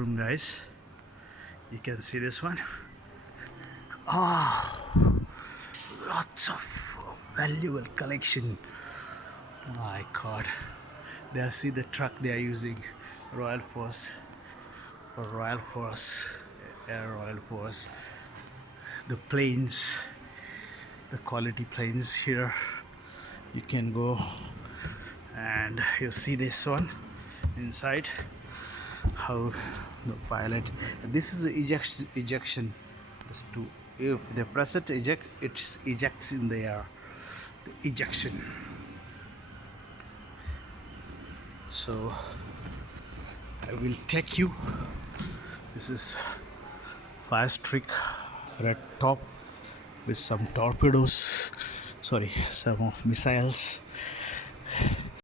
room, guys. You can see this one. Oh, lots of valuable collection. My god. There, see the truck they are using. Royal Force. For Royal Force. Air Royal Force. The planes. The quality planes here. You can go and you see this one inside. How the pilot. This is the ejection. This to, if they press it, eject, it ejects in the air. The ejection. So I will take you. This is fire streak red top with some torpedoes. Sorry, some of missiles